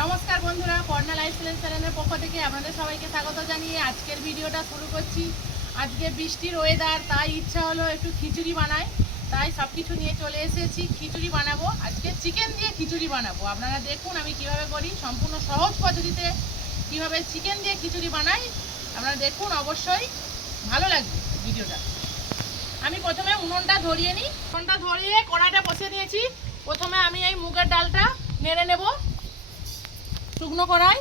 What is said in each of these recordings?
নমস্কার বন্ধুরা, পর্ণা লাইফস্টাইল চ্যানেলের পক্ষ থেকে আপনাদের সবাইকে স্বাগত জানিয়ে আজকের ভিডিওটা শুরু করছি। আজকে বৃষ্টির ওয়েদার, তাই ইচ্ছা হলো একটু খিচুড়ি বানাই। তাই সব কিছু নিয়ে চলে এসেছি। খিচুড়ি বানাবো, আজকে চিকেন দিয়ে খিচুড়ি বানাবো। আপনারা দেখুন আমি কিভাবে করি, সম্পূর্ণ সহজ পদ্ধতিতে কিভাবে চিকেন দিয়ে খিচুড়ি বানাই। আপনারা দেখুন, অবশ্যই ভালো লাগবে ভিডিওটা। আমি প্রথমে উনুনটা ধরিয়ে নিই। উনুনটা ধরিয়ে কড়াইটা বসিয়ে দিয়েছি। প্রথমে আমি এই মুগের ডালটা নেড়ে নেব শুকনো কড়াই।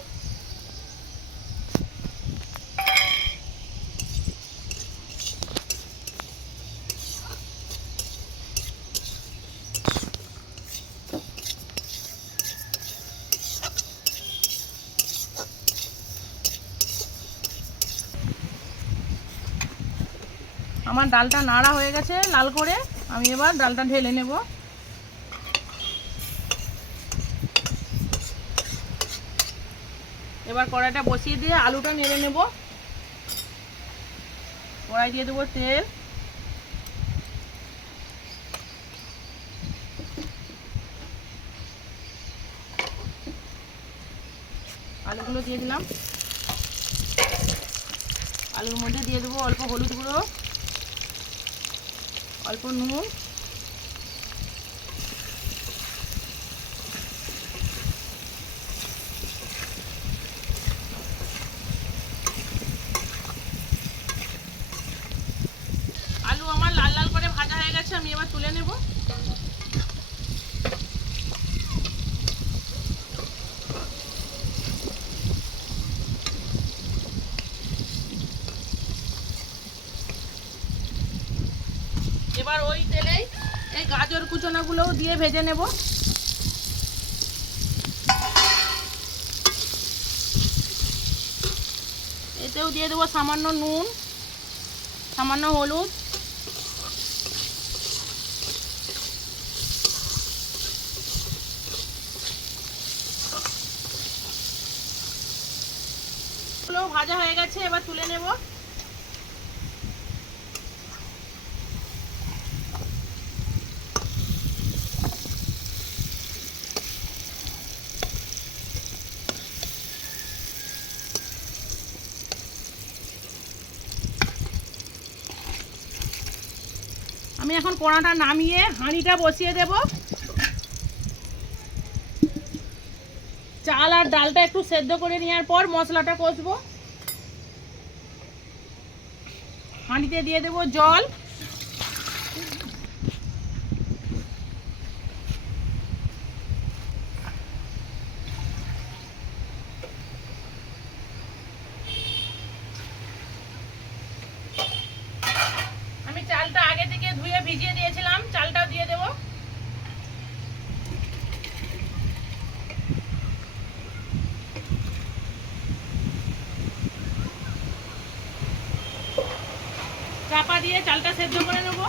আমার ডালটা নাড়া হয়ে গেছে লাল করে, আমি এবার ডালটা ঢেলে নেব। এবার কড়াইটা বসিয়ে দিয়ে আলুটা নেড়ে নেব। কড়াই দিয়ে দেবো তেল, আলুগুলো দিয়ে দিলাম। আলুর মধ্যে দিয়ে দেবো অল্প হলুদ গুঁড়ো, অল্প নুন, আলু আমার লাল লাল করে ভাজা হয়ে গেছে, আমি এবার তুলে নেব। এবার ওই তেলেই এই গাজর কুচোনাগুলোও দিয়ে ভেজে নেব। এতেও দিয়ে দেবো সামান্য নুন, সামান্য হলুদ, ভাজা হয়ে গেছে, এবার তুলে নেব। আমি এখন কড়াটা নামিয়ে হাঁড়িটা বসিয়ে দেব। চাল আর ডালটা একটু সেদ্ধ করে নেওয়ার পর মশলাটা কষবো। হাঁড়িতে দিয়ে দেব জল, আমি চালটা আগে থেকে ধুয়ে ভিজিয়ে দিয়েছিলাম, চালটাও দিয়ে দেব। চাপা দিয়ে চালটা সেদ্ধ করে নেব।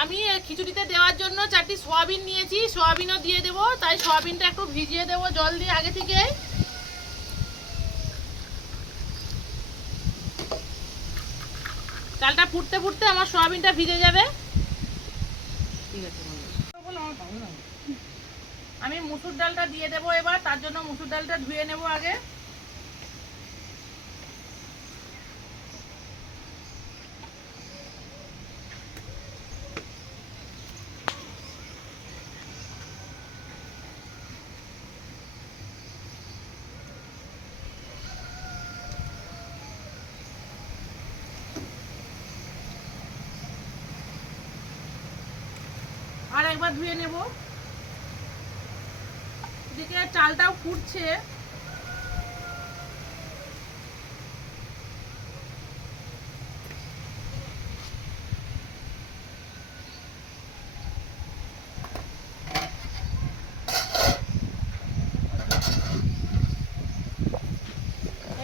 আমি খিচুড়িতে দেওয়ার জন্য 4টি সয়াবিন নিয়েছি, সয়াবিনও দিয়ে দেব। তাই সয়াবিনটা একটু ভিজিয়ে দেব জল দিয়ে আগে থেকে। চালটা ফুটতে ফুটতে আমার সয়াবিনটা ভিজে যাবে। ঠিক আছে, আমি মুসুর ডালটা দিয়ে দেবো এবার। তার জন্য মুসুর ডালটা ধুয়ে নেব আগে। আর একবার ধুয়ে নেব। এদিকে চালটাও ফুটছে।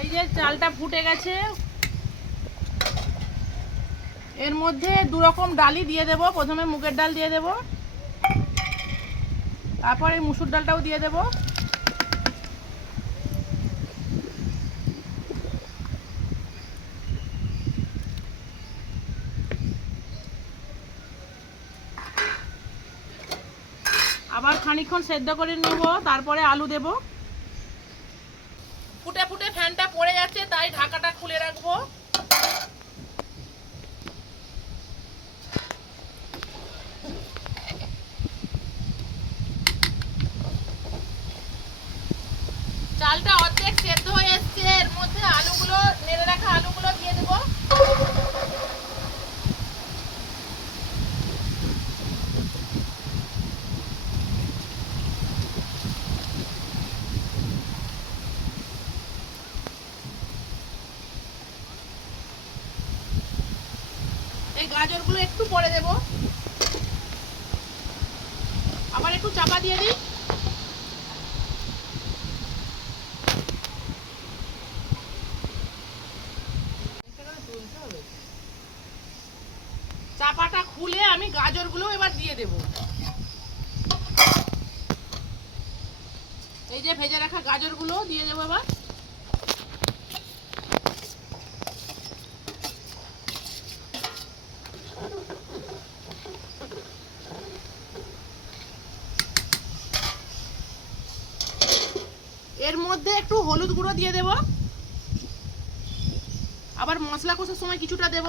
এই যে চালটা ফুটে গেছে, এর মধ্যে দু রকম ডালই দিয়ে দেব। প্রথমে মুগের ডাল দিয়ে দেব, তারপর এই মুসুর ডালটাও দিয়ে দেব। আবার খানিকক্ষণ সেদ্ধ করে নেব, তারপরে আলু দেব। ফুটে ফুটে ফ্যানটা পড়ে যাচ্ছে, তাই ঢাকাটা খুলে রাখবো। চালটা অর্ধেক সেদ্ধ হয়ে এসছে, এর মধ্যে আলুগুলো, নেড়ে রাখা আলুগুলো দিয়ে দেবো। এই গাজরগুলো একটু পরে দেব, আবার একটু চাপা দিয়ে দিই। চাপাটা খুলে আমি গাজরগুলো এবার দিয়ে দেব। এই যে ভেজে রাখা গাজরগুলো দিয়ে দেবো এবার। এর মধ্যে একটু হলুদ গুঁড়ো দিয়ে দেব, আবার মশলা কষার সময় কিছুটা দেব,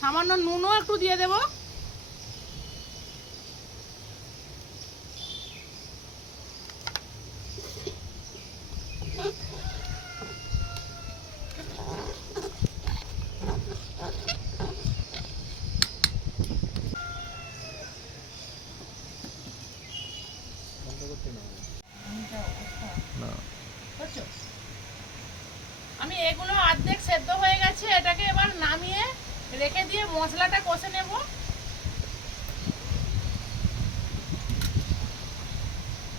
সামান্য নুনও একটু দিয়ে দেব। আমি এগুলো অর্ধেক সেদ্ধ হয়ে গেছে, এটাকে এবার নামিয়ে রেখে দিয়ে মশলাটা কষে নেব।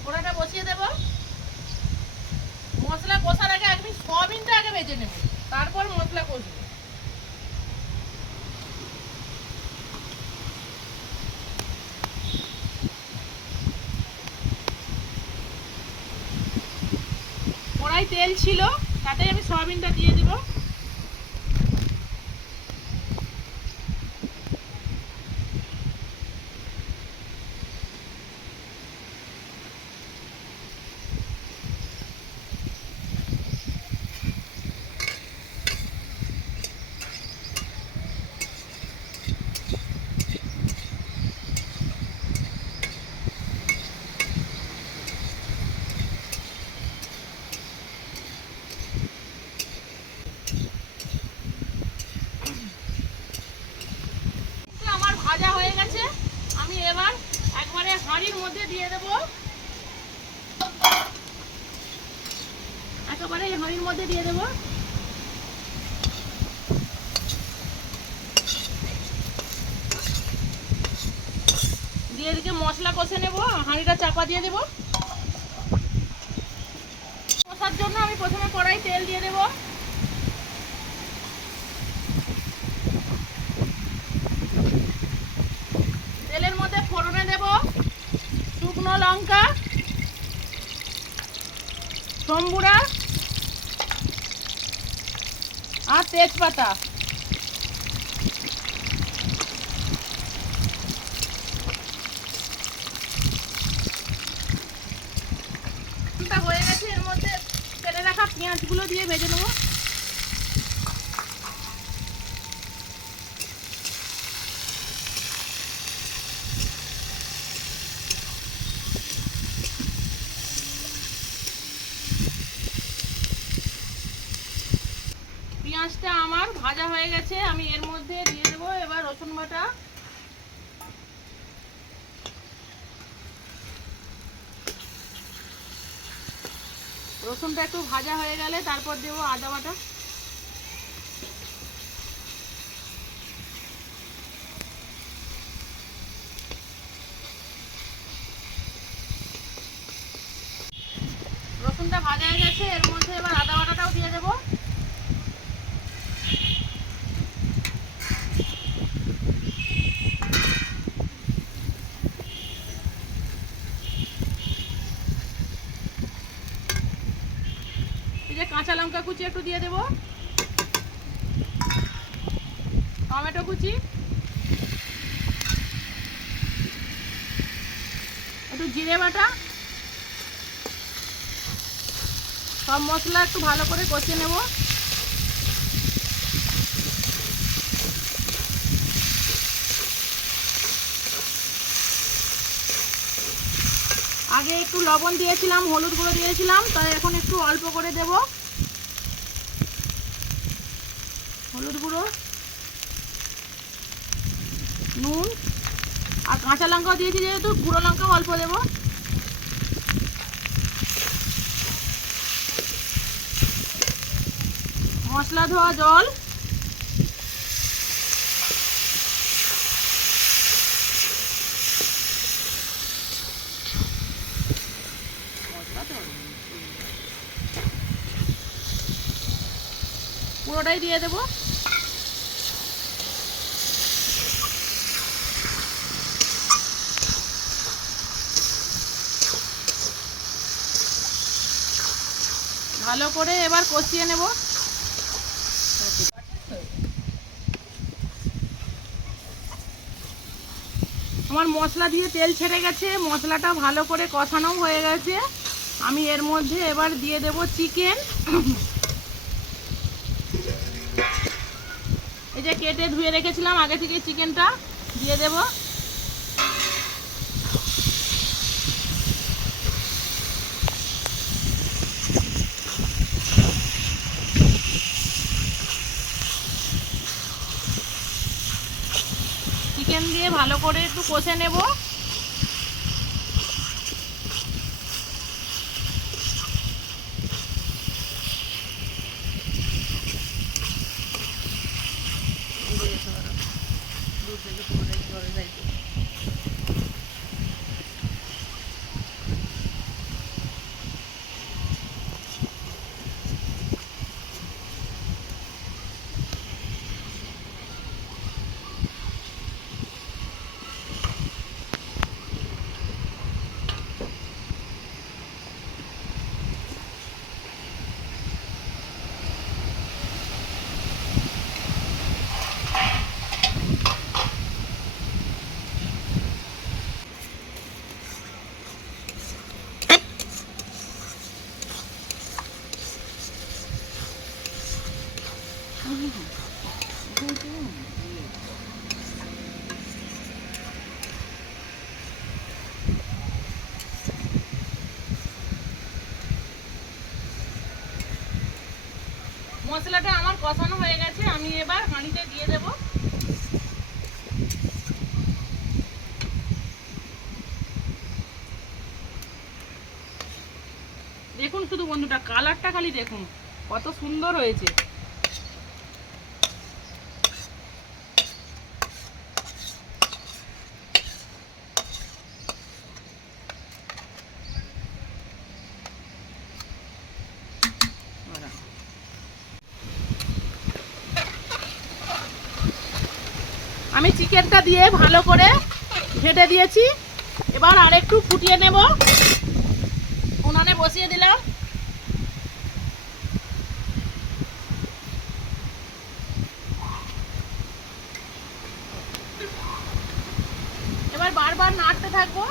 কড়াটা বসিয়ে দেব। মশলা কষার আগে আমি সয়াবিনটা আগে ভেজে নেব, তারপর মশলা কষবো। কড়াই তেল ছিল, তাতে আমি সয়াবিনটা দিয়ে দেব। আমার ভাজা হয়ে গেছে, আমি এবার একবারে হাঁড়ির মধ্যে দিয়ে দেব। একেবারে হাঁড়ির মধ্যে দিয়ে দেব। দিয়ে দিকে মশলা কষে নেব, হাঁড়িটা চাপা দিয়ে দেব। কষার জন্য আমি প্রথমে কড়াই তেল দিয়ে দেব। তেলের মধ্যে ফোড়নে দেব শুকনো লঙ্কা, সম্বুরা আর তেজপাতা। হয়ে গেছে, এর মধ্যে তেলে রাখা পেঁয়াজগুলো দিয়ে ভেজে নেব। পেঁয়াজটা আমার ভাজা হয়ে গেছে, আমি এর মধ্যে দিয়ে দেবো এবার রসুন বাটা। রসুনটা একটু ভাজা হয়ে গেলে তারপর দেবো আদা বাটা। রসুনটা ভাজা হয়ে গেছে, এর মধ্যে এবার আদা বাটাটাও দিয়ে দেবো। এই যে কাঁচা লঙ্কা কুচি একটু দিয়ে দেবো, টমেটো কুচি, জিরে বাটা, সব মশলা একটু ভালো করে কষিয়ে নেব। আগে একটু লবণ দিয়েছিলাম, হলুদ গুঁড়ো দিয়েছিলাম, তাই এখন একটু অল্প করে দেব হলুদ গুঁড়ো, নুন, আর কাঁচা লঙ্কাও দিয়েছি যেহেতু গুঁড়ো লঙ্কাও অল্প দেব। মশলা ধোয়া জল, পুরোটাই দিয়ে দেব। ভালো করে এবার কষিয়ে নেব। আমার মশলা দিয়ে তেল ছেড়ে গেছে, মশলাটা ভালো করে কষানো হয়ে গেছে। আমি এর মধ্যে এবার দিয়ে দেব চিকেন। এই যে কেটে ধুয়ে রেখেছিলাম আগে থেকে চিকেনটা দিয়ে দেব। চিকেন দিয়ে ভালো করে একটু কষে নেব। মশলাটা আমার কষানো হয়ে গেছে, আমি এবার হাঁড়িতে দিয়ে দেব। দেখুন শুধু বন্ধুটা, কালারটা খালি দেখুন কত সুন্দর হয়েছে। আমি চিকেনটা দিয়ে ভালো করে ঘেঁটে দিয়েছি, এবার আরেকটু ফুটিয়ে নেব। উনানে বসিয়ে দিলাম। এবার বারবার নাড়তে থাকবো।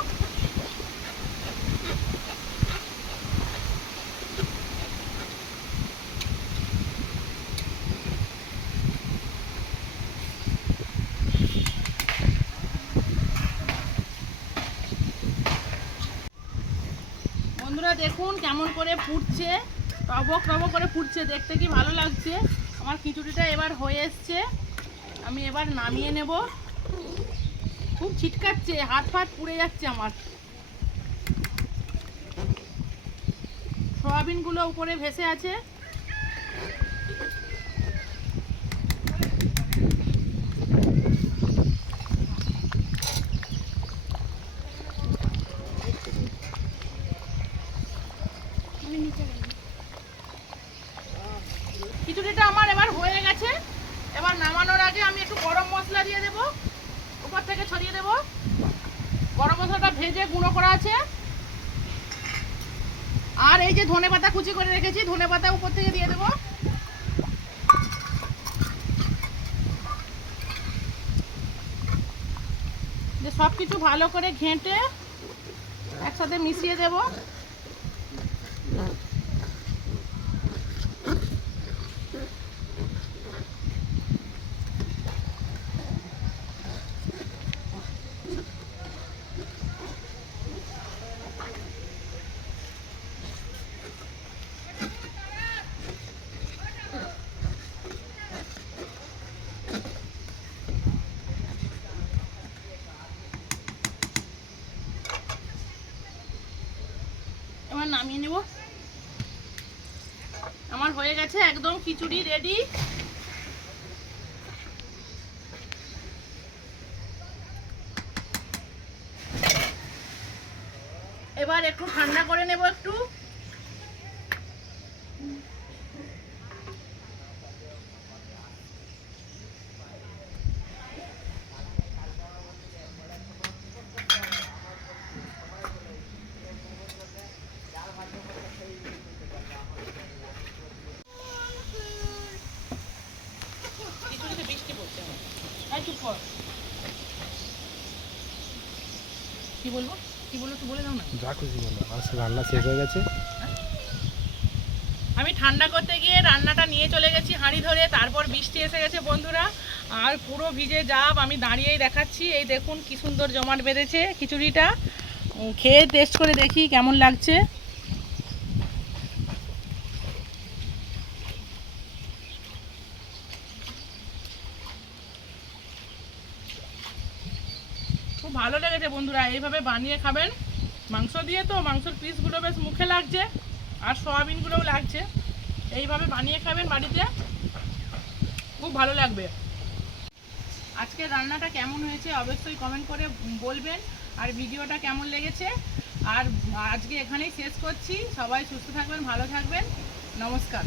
বন্ধুরা দেখুন কেমন করে ফুটছে, টবক টবক করে ফুটছে, দেখতে কি ভালো লাগছে। আমার খিচুড়িটা এবার হয়ে এসছে, আমি এবার নামিয়ে নেব। খুব ছিটকাচ্ছে, হাত ফাত পুড়ে যাচ্ছে আমার। সয়াবিনগুলো উপরে ভেসে আছে। খিচুড়িটা আমার এবার হয়ে গেছে। এবার নামানোর আগে আমি একটু গরম মশলা দিয়ে দেব, উপর থেকে ছড়িয়ে দেব। গরম মশলাটা ভেজে গুঁড়ো করা আছে। আর এই যে ধনেপাতা কুচি করে রেখেছি, ধনেপাতা উপর থেকে দিয়ে দেব। সব কিছু ভালো করে ঘেঁটে একসাথে মিশিয়ে দেব। এবার নামিয়ে নেব। আমার হয়ে গেছে একদম খিচুড়ি রেডি। এবার একটু ঠান্ডা করে নেব একটু। বৃষ্টি পড়ছে। কি বলবো তুই বলে দাও না। যা খুশি বলো। রান্না শেষ হয়ে গেছে। আমি ঠান্ডা করতে গিয়ে রান্নাটা নিয়ে চলে গেছি হাঁড়ি ধরে, তারপর বৃষ্টি এসে গেছে বন্ধুরা, আর পুরো ভিজে যাব। আমি দাঁড়িয়েই দেখাচ্ছি, এই দেখুন কি সুন্দর জমাট বেঁধেছে খিচুড়িটা। খেয়ে টেস্ট করে দেখি কেমন লাগছে। খুব ভালো লেগেছে বন্ধুরা, এইভাবে বানিয়ে খাবেন। মাংস দিয়ে তো মাংসের পিসগুলো বেশ মুখে লাগছে, আর সয়াবিনগুলোও লাগছে। এইভাবে বানিয়ে খাবেন বাড়িতে, খুব ভালো লাগবে। আজকে রান্নাটা কেমন হয়েছে অবশ্যই কমেন্ট করে বলবেন, আর ভিডিওটা কেমন লেগেছে। আর আজকে এখানেই শেষ করছি। সবাই সুস্থ থাকবেন, ভালো থাকবেন, নমস্কার।